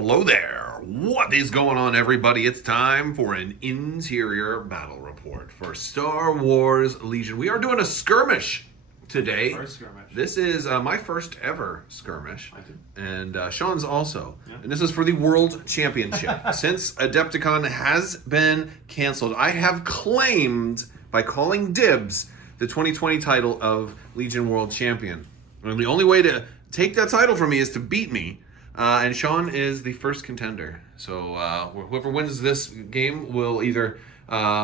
Hello there. What is going on, everybody? It's time for an interior battle report for Star Wars Legion. We are doing a skirmish today. First skirmish. This is my first ever skirmish. I did. And Sean's also. Yeah. And this is for the World Championship. Since Adepticon has been canceled, I have claimed, by calling dibs, the 2020 title of Legion World Champion. And the only way to take that title from me is to beat me. And Sean is the first contender. So whoever wins this game will either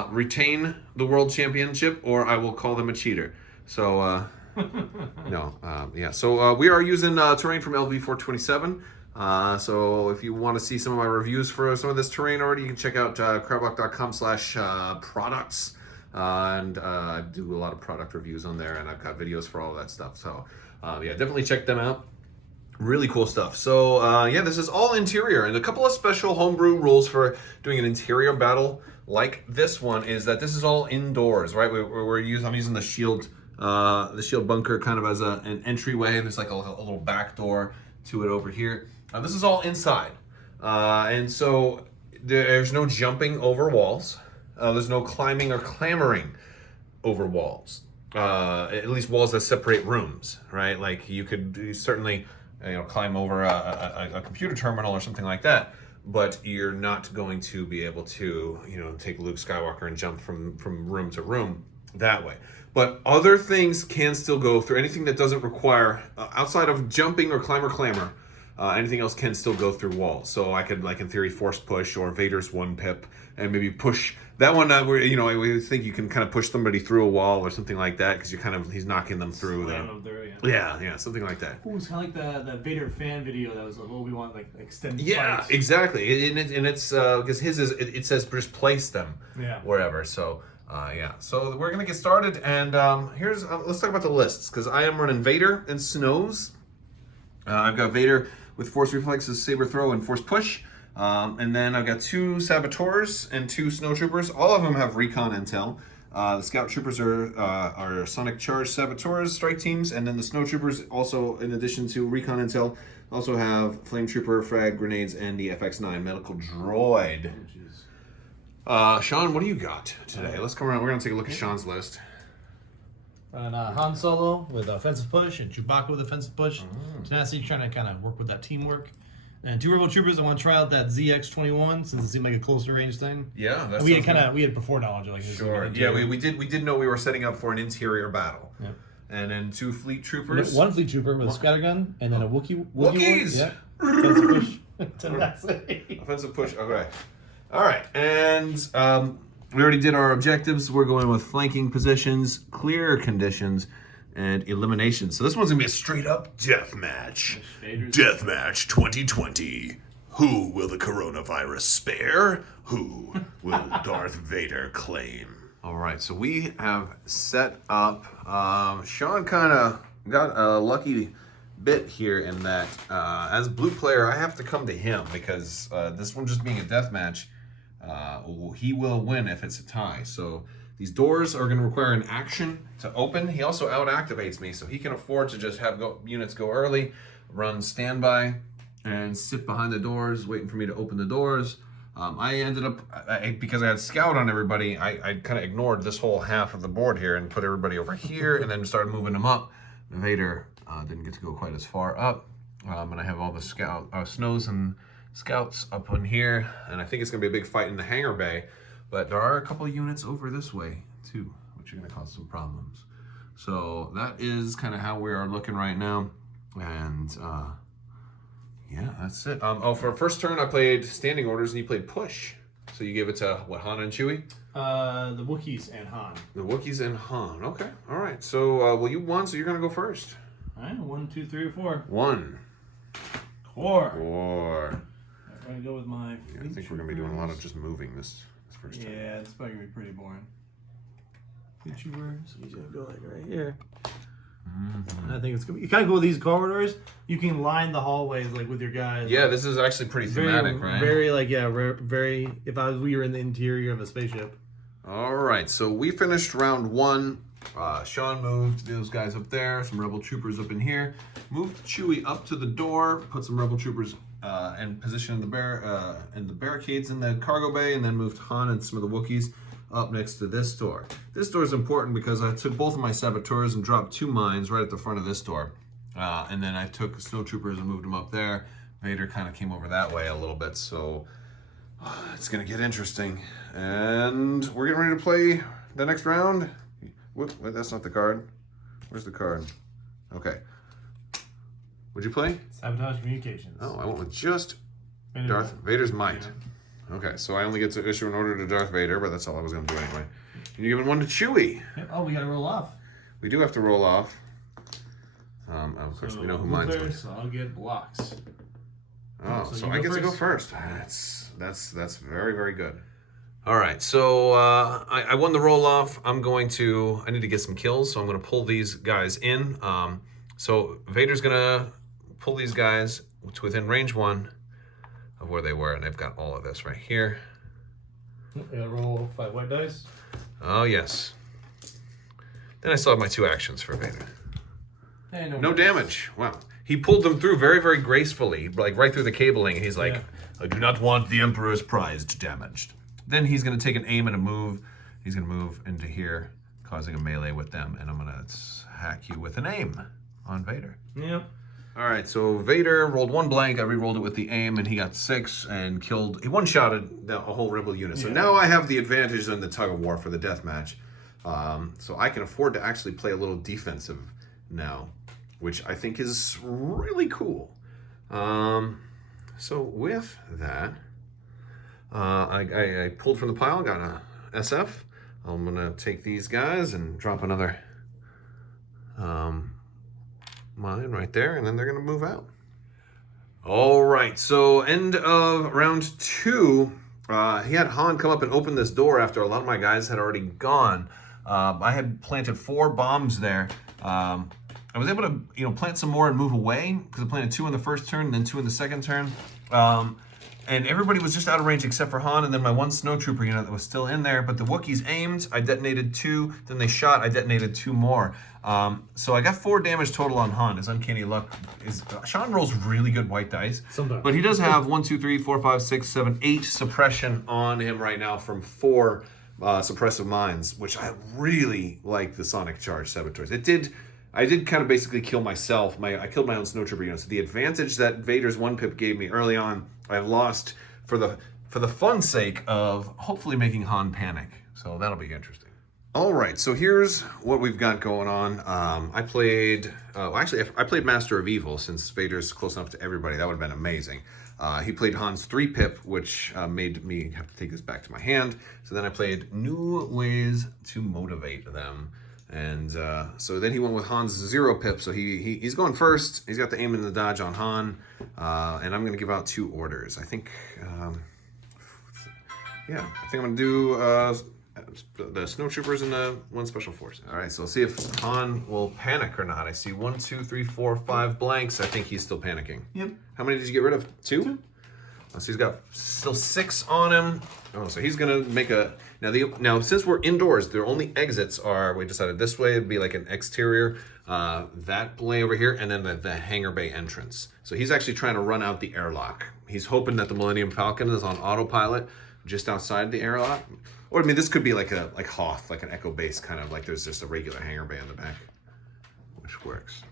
retain the World Championship or I will call them a cheater. So, yeah. So we are using terrain from LV427. So if you want to see some of my reviews for some of this terrain already, you can check out crabbok.com/products. And I do a lot of product reviews on there, and I've got videos for all of that stuff. So, yeah, definitely check them out. Really cool stuff. So, yeah, this is all interior, and a couple of special homebrew rules for doing an interior battle like this one is that this is all indoors, right? I'm using the shield bunker kind of as an entryway. There's like a little back door to it over here. This is all inside, and so there's no jumping over walls. There's no climbing or clambering over walls. At least walls that separate rooms, right? Like you could certainly, climb over a computer terminal or something like that, but you're not going to be able to, take Luke Skywalker and jump from room to room that way. But other things can still go through. Anything that doesn't require, outside of jumping or clamor, anything else can still go through walls. So I could, like in theory, force push or Vader's one pip and maybe push that one. Where I would think you can kind of push somebody through a wall or something like that because he's knocking them through. Yeah, something like that. Ooh, it's kind of like the Vader fan video that was of Obi-Wan extended. Yeah, fights. Exactly. And it's because his is it says just place them wherever. So. Yeah, so we're gonna get started, and let's talk about the lists because I am running Vader and Snows. I've got Vader with Force Reflexes, Saber Throw, and Force Push, and then I've got 2 Saboteurs and 2 Snowtroopers. All of them have Recon Intel. The Scout Troopers are Sonic Charge Saboteurs strike teams, and then the Snowtroopers also, in addition to Recon Intel, also have Flame Trooper, Frag Grenades, and the FX9 Medical Droid. Sean, what do you got today? Let's come around. We're going to take a look at Sean's list. And Han Solo with offensive push and Chewbacca with offensive push. Tenacity trying to kind of work with that teamwork. And 2 Rebel Troopers. I want to try out that ZX-21 since it seemed like a closer range thing. Yeah, that's we had before knowledge like this. Sure. Yeah, we did know we were setting up for an interior battle. Yeah. And then 2 Fleet Troopers. 1 Fleet Trooper with a scattergun, and then a Wookiee. Wookiees! Yeah. Offensive push. Tenacity. Offensive push. Okay. All right, and we already did our objectives. We're going with flanking positions, clear conditions, and elimination. So this one's going to be a straight-up death match. Death match 2020. Who will the coronavirus spare? Who will Darth Vader claim? All right, so we have set up. Sean kind of got a lucky bit here in that as blue player, I have to come to him because this one just being a death match, he will win if it's a tie. So these doors are going to require an action to open. He also out-activates me, so he can afford to just have units go early, run standby, and sit behind the doors, waiting for me to open the doors. I ended up, because I had Scout on everybody, I kind of ignored this whole half of the board here and put everybody over here and then started moving them up. Vader didn't get to go quite as far up. And I have all the Snows and Scouts up on here, and I think it's going to be a big fight in the hangar bay, but there are a couple of units over this way too, which are going to cause some problems. So that is kind of how we are looking right now, and yeah, that's it. For first turn I played standing orders and you played push, so you gave it to what, Han and Chewie? The Wookiees and Han. The Wookiees and Han. Okay, all right. So well, you won, so you're going to go first. All right, 1, 2, 3, or 4. 1. 4. I'm going to go with my I think we're going to be doing a lot of just moving this first time. Yeah, it's probably going to be pretty boring. Fleet Troopers. So he's going to go like right here. I think it's going to be... You kind of go with these corridors. You can line the hallways like with your guys. Yeah, this is actually pretty thematic, right? Very very... If we were in the interior of a spaceship. All right, so we finished round 1. Sean moved those guys up there, some Rebel Troopers up in here. Moved Chewie up to the door, put some Rebel Troopers and positioned the barricades in the cargo bay, and then moved Han and some of the Wookiees up next to this door. This door is important because I took both of my saboteurs and dropped 2 mines right at the front of this door. And then I took snowtroopers and moved them up there. Vader kind of came over that way a little bit, so it's gonna get interesting. And we're getting ready to play the next round. Whoop, wait, that's not the card. Where's the card? Okay. What'd you play? Sabotage Communications. Oh, I went with just Vader. Darth Vader's Might. Okay, so I only get to issue an order to Darth Vader, but that's all I was gonna do anyway. And you're giving one to Chewie. Yep. Oh, we gotta roll off. We do have to roll off. Of course, we know who mine's with. So I'll get blocks. Oh, so you I go get to go first. first. That's very, very good. All right, so I won the roll off. I need to get some kills, so I'm gonna pull these guys in. So Vader's gonna pull these guys to within range 1 of where they were, and I've got all of this right here. I gotta roll 5 white dice. Oh yes. Then I still have my 2 actions for Vader. Hey, No damage. Wow. He pulled them through very, very gracefully, like right through the cabling. He's like, I do not want the Emperor's prize damaged. Then he's going to take an aim and a move. He's going to move into here, causing a melee with them, and I'm going to hack you with an aim on Vader. Yep. All right, so Vader rolled 1 blank. I re-rolled it with the aim, and he got 6 and killed. He one-shotted a whole Rebel unit. So now I have the advantage in the tug of war for the death match. So I can afford to actually play a little defensive now, which I think is really cool. So with that, I pulled from the pile, got a SF. I'm gonna take these guys and drop another mine right there, and then they're gonna move out. All right, so end of round 2. He had Han come up and open this door after a lot of my guys had already gone. I had planted 4 bombs there. I was able to, plant some more and move away because I planted 2 in the first turn and then 2 in the second turn. And everybody was just out of range except for Han and then my 1 snowtrooper unit that was still in there. But the Wookiees aimed, I detonated 2, then they shot, I detonated 2 more. So I got 4 damage total on Han. His uncanny luck is, Sean rolls really good white dice. Sometimes. But he does have 1, 2, 3, 4, 5, 6, 7, 8 suppression on him right now from 4 suppressive mines, which I really like the Sonic Charge Saboteurs. I did kind of basically kill myself. I killed my own snowtrooper units. So the advantage that Vader's 1-pip gave me early on, I lost for the fun sake of hopefully making Han panic. So that'll be interesting. All right, so here's what we've got going on. I played Master of Evil since Vader's close enough to everybody. That would have been amazing. He played Han's 3-pip, which made me have to take this back to my hand. So then I played New Ways to Motivate Them. And so then he went with Han's 0-pip, so he's going first. He's got the aim and the dodge on Han, and I'm going to give out 2 orders. I think, I'm going to do the snowtroopers and the 1 special force. All right, so let's see if Han will panic or not. I see 1, 2, 3, 4, 5 blanks. I think he's still panicking. Yep. How many did you get rid of? 2? So he's got still 6 on him. Oh, so he's gonna make a now since we're indoors, the only exits are, we decided this way would be like an exterior, that way over here, and then the hangar bay entrance. So he's actually trying to run out the airlock. He's hoping that the Millennium Falcon is on autopilot just outside the airlock. Or I mean, this could be like Hoth, like an Echo base kind of like there's just a regular hangar bay in the back, which works.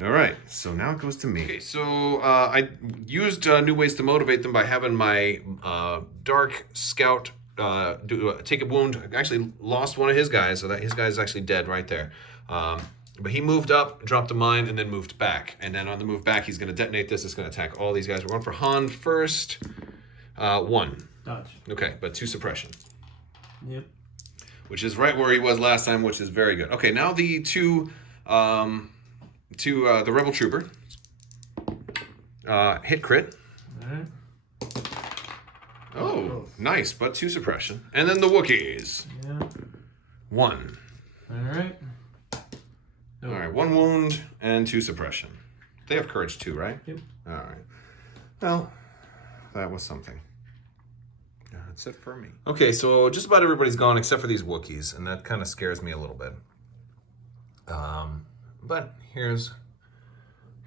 All right, so now it goes to me. Okay, so I used New Ways to Motivate Them by having my Dark Scout take a wound. I actually lost one of his guys, so that his guy is actually dead right there. But he moved up, dropped a mine, and then moved back. And then on the move back, he's going to detonate this. It's going to attack all these guys. We're going for Han first. 1. Dodge. Okay, but 2 suppression. Yep. Which is right where he was last time, which is very good. Okay, now the 2... the Rebel Trooper. Hit crit. All right. Oh, nice, but 2 suppression. And then the Wookiees. Yeah. 1. All right. All right, 1 wound and 2 suppression. They have courage too, right? Yep. All right. Well, that was something. That's it for me. Okay, so just about everybody's gone except for these Wookiees, and that kind of scares me a little bit. But here's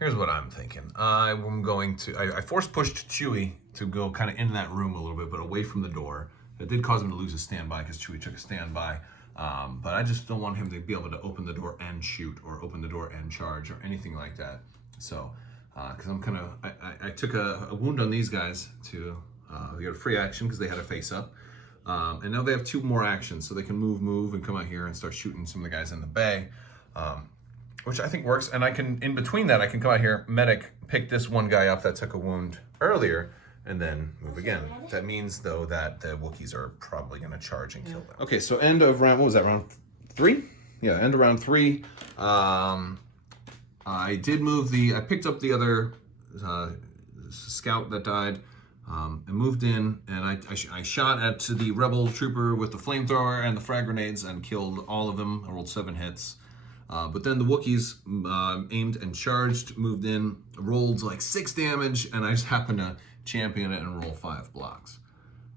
Here's what I'm thinking. I'm going to, I force pushed Chewie to go kind of in that room a little bit, but away from the door. It did cause him to lose a standby because Chewie took a standby. But I just don't want him to be able to open the door and shoot, or open the door and charge, or anything like that. So, because I'm kind of, I took a wound on these guys to get a free action because they had a face up. And now they have 2 more actions, so they can move, and come out here and start shooting some of the guys in the bay, which I think works. And I can, in between that, I can come out here, medic, pick this one guy up that took a wound earlier, and then move again. That means, though, that the Wookiees are probably going to charge and kill them. Okay, so end of round, what was that, round 3? Yeah, end of round 3. I did move I picked up the other scout that died, and moved in, and I shot at the rebel trooper with the flamethrower and the frag grenades and killed all of them. I rolled 7 hits. But then the Wookiees aimed and charged, moved in, rolled like 6 damage, and I just happened to champion it and roll 5 blocks.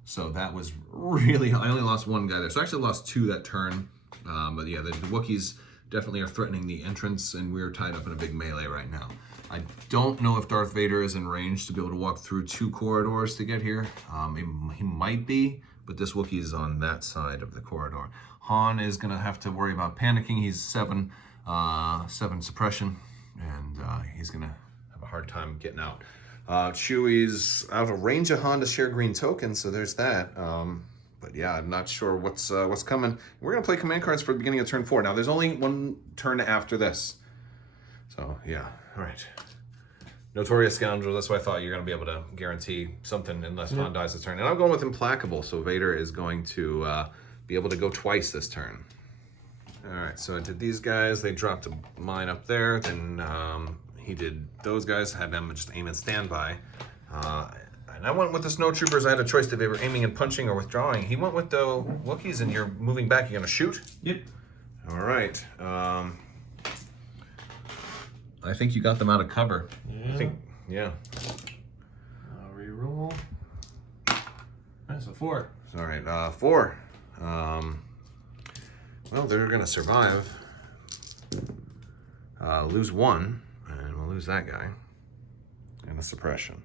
So that was really, I only lost 1 guy there. So I actually lost 2 that turn. But yeah, the Wookiees definitely are threatening the entrance, and we're tied up in a big melee right now. I don't know if Darth Vader is in range to be able to walk through 2 corridors to get here. He might be, but this Wookiee is on that side of the corridor. Han is gonna have to worry about panicking. He's 7 suppression, and he's gonna have a hard time getting out. Chewie's out of range of Han to share green tokens, so there's that. But yeah, I'm not sure what's coming. We're gonna play command cards for the beginning of turn 4. Now there's only 1 turn after this. So yeah, all right. Notorious Scoundrel, that's why I thought you're gonna be able to guarantee something unless Han dies this turn. And I'm going with Implacable, so Vader is going to be able to go twice this turn. All right, so I did these guys. They dropped a mine up there. Then he did those guys, had them just aim and standby. And I went with the snowtroopers. I had a choice if they were aiming and punching or withdrawing. He went with the Wookiees, and you're moving back. You're gonna shoot? Yep. All right. I think you got them out of cover. Yeah. I think, yeah. Reroll. That's a 4. All right, 4. Well, they're gonna survive. Lose 1, and we'll lose that guy. And a suppression.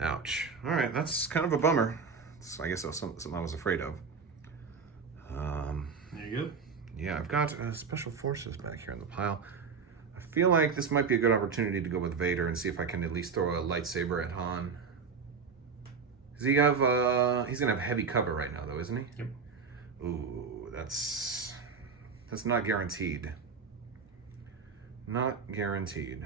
Ouch. All right, that's kind of a bummer. So I guess that was something I was afraid of. There you go. Yeah, I've got special forces back here in the pile. I feel like this might be a good opportunity to go with Vader and see if I can at least throw a lightsaber at Han. Does he have, he's gonna have heavy cover right now though, isn't he? Yep. Ooh, that's not guaranteed. Not guaranteed.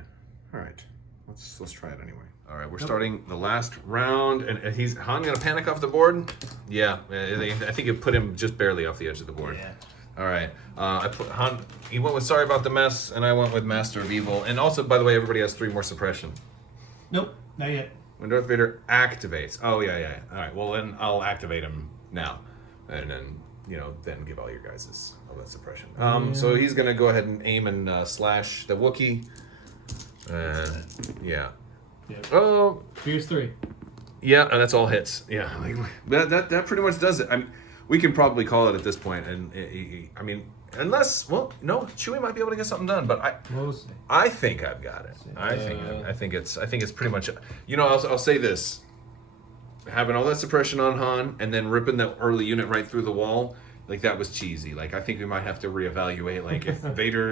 All right, let's try it anyway. All right, we're starting the last round, and Han gonna panic off the board? Yeah, I think it put him just barely off the edge of the board. Yeah. All right, I put Han. He went with Sorry About the Mess, and I went with Master of Evil. And also, by the way, everybody has 3 more suppression. Nope, not yet. When Darth Vader activates. Oh yeah. All right, well then I'll activate him now, and then then give all your guys all that suppression. So he's gonna go ahead and aim and slash the Wookiee. Yeah. Yep. Oh. Here's 3. Yeah, and that's all hits. Yeah, like, that pretty much does it. We can probably call it at this point, and I mean, unless, well, no, Chewie might be able to get something done, but We'll see. I think I've got it. I think it's pretty much. I'll say this: having all that suppression on Han and then ripping the early unit right through the wall, like that was cheesy. Like I think we might have to reevaluate. Like if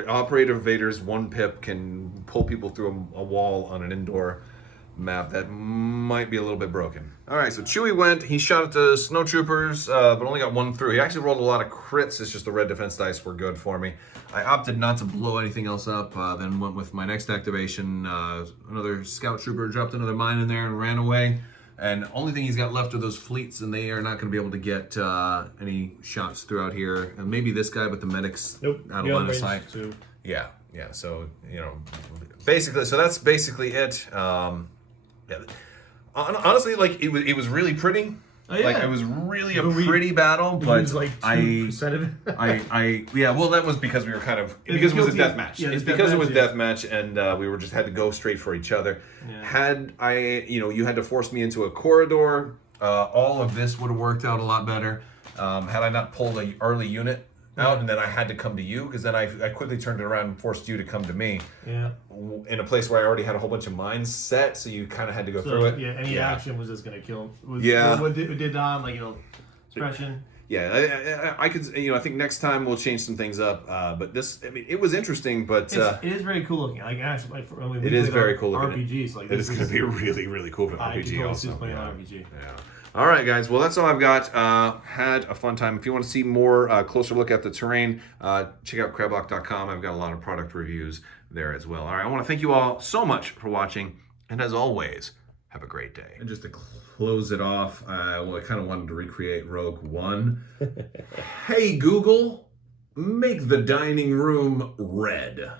Operator Vader's 1 pip can pull people through a wall on an indoor map, that might be a little bit broken. All right, so Chewie went. He shot at the snowtroopers, but only got 1 through. He actually rolled a lot of crits. It's just the red defense dice were good for me. I opted not to blow anything else up. Then went with my next activation. Another scout trooper dropped another mine in there and ran away. And only thing he's got left are those fleets, and they are not going to be able to get any shots throughout here. And maybe this guy, but the medics Nope. out of line of sight. Too. Yeah. So basically, so that's basically it. Yeah. Honestly, like it was really pretty. Oh, yeah. Like it was really a pretty battle, but It was like 2% of it. yeah. Well, that was because we were kind of because it was a death match. Yeah, It's death because it match, was death match, and we were just had to go straight for each other. Yeah. Had I, you had to force me into a corridor. All of this would have worked out a lot better. Had I not pulled an early unit out, and then I had to come to you because then I quickly turned it around and forced you to come to me. Yeah. In a place where I already had a whole bunch of mines set, so you kind of had to go through it. Yeah, any action was just gonna kill him. Yeah. What did on, like, expression. Yeah, I could, I think next time we'll change some things up. But this, I mean, it was interesting, but It is very cool looking. Like, actually, it is very cool looking. RPGs, like, it is going to be really, really cool for I can RPG totally also. see playing RPG. Yeah. All right, guys. Well, that's all I've got. Had a fun time. If you want to see more closer look at the terrain, check out Crabbok.com. I've got a lot of product reviews there as well. All right, I want to thank you all so much for watching, and as always, have a great day. And just to close it off, I kind of wanted to recreate Rogue One. Hey, Google, make the dining room red.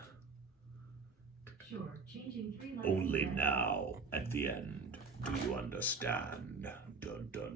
Sure, changing 3 lights. Only now, at the end, do you understand? Dun, dun,